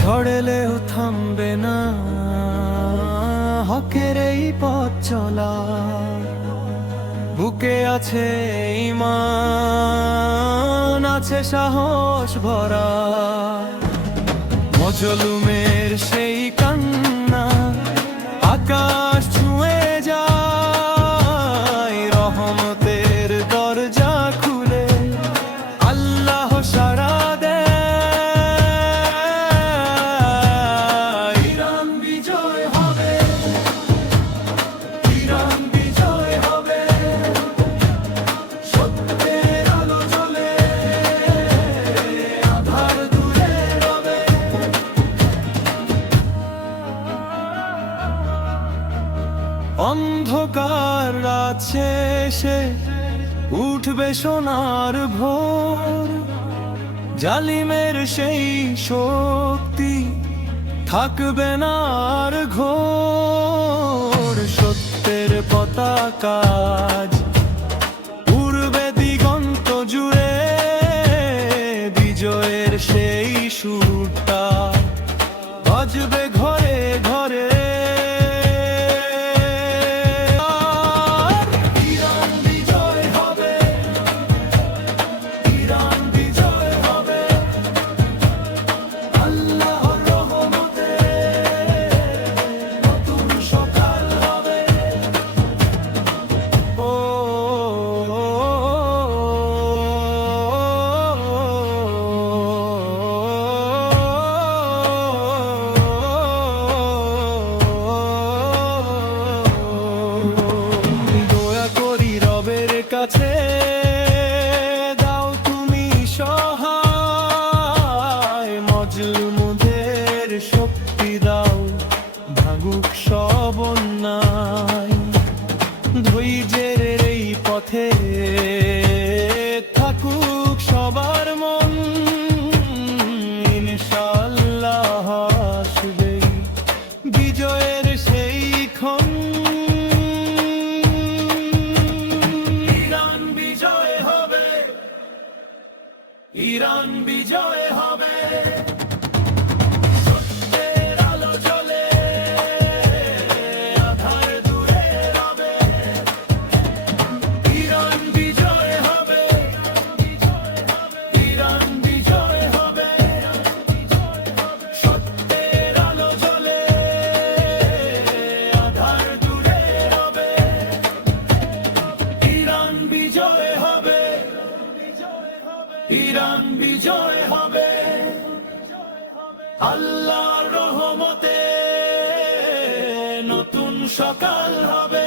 ঝড়েলেও থামবে না হকের এই পথ চলা, বুকে আছে ঈমান, আছে সাহস ভরা। মজলুমের সেই কান্না আকাশ ছুঁয়ে যায়, রহমতের দরজা খুলে আল্লাহ সাড়া দেয়। ইরান বিজয় হবে, ইরান বিজয় হবে, সত্যের আলো জ্বলে আধার দূরে রবে। অন্ধকার রাত শেষে উঠবে সোনার ভোর, জালিমের সেই শক্তি থাকবে না আর ঘোর। সত্যের পতাকা আজ উড়বে দিগন্ত জুড়ে, বিজয়ের সেই সুরটা বাজবে ঘরে ঘরে। কাছে দাও তুমি সহায়, মজলুমদের শক্তি দাও ভাঙুক সব অন্যায়। ধৈর্যের এই পথে থাকুক সবার মন, ইনশাআল্লাহ আসবেই বিজয়ের সেই ক্ষণ। ইরান বিজয় হবে, সত্যের আলো জ্বলে আধার দূরে রবে। ইরান বিজয় হবে, ইরান বিজয় হবে, সত্যের আলো জ্বলে আধার দূরে রবে। ইরান বিজয় হবে, ইরান বিজয় হবে, আল্লাহর রহমতে নতুন সকাল হবে।